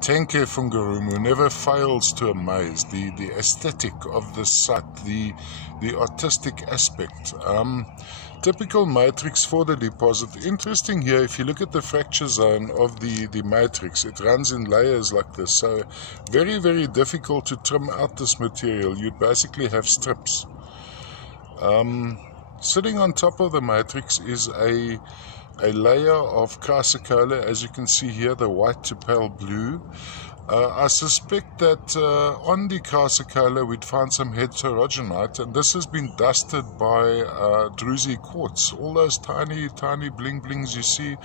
Tenke Fungarumu never fails to amaze. The the aesthetic of the site, the the artistic aspect. Um, typical matrix for the deposit. Interesting here, if you look at the fracture zone of the, the matrix, it runs in layers like this. So very, very difficult to trim out this material. You'd basically have strips. Um, sitting on top of the matrix is a a layer of chrysocolla, as you can see here, the white to pale blue. Uh, I suspect that uh, on the chrysocolla we'd find some heterogenite, and this has been dusted by uh, druzy quartz. All those tiny, tiny bling blings you see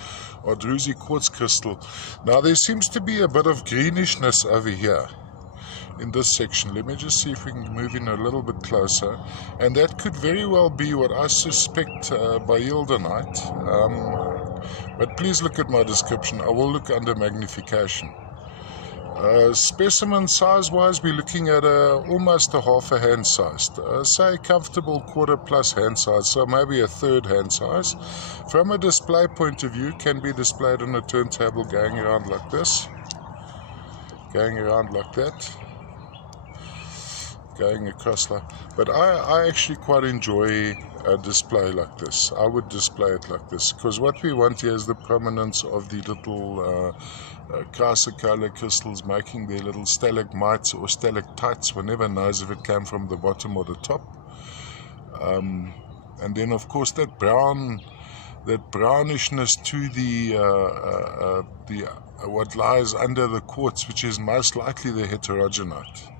are druzy quartz crystal. Now there seems to be a bit of greenishness over here in this section. Let me just see if we can move in a little bit closer. And that could very well be what I suspect uh, baeldonite. Um, but please look at my description. I will look under magnification. Uh, specimen size wise, we're looking at a, almost a half a hand size. Uh, say comfortable quarter plus hand size, so maybe a third hand size. From a display point of view, can be displayed on a turntable going around like this, going around like that going across like but I, I actually quite enjoy a display like this. I would display it like this because what we want here is the prominence of the little uh, uh, crystals making their little stalagmites or stalactites one never knows if it came from the bottom or the top. Um, and then of course that brown that brownishness to the uh, uh, uh the uh, what lies under the quartz which is most likely the heterogenite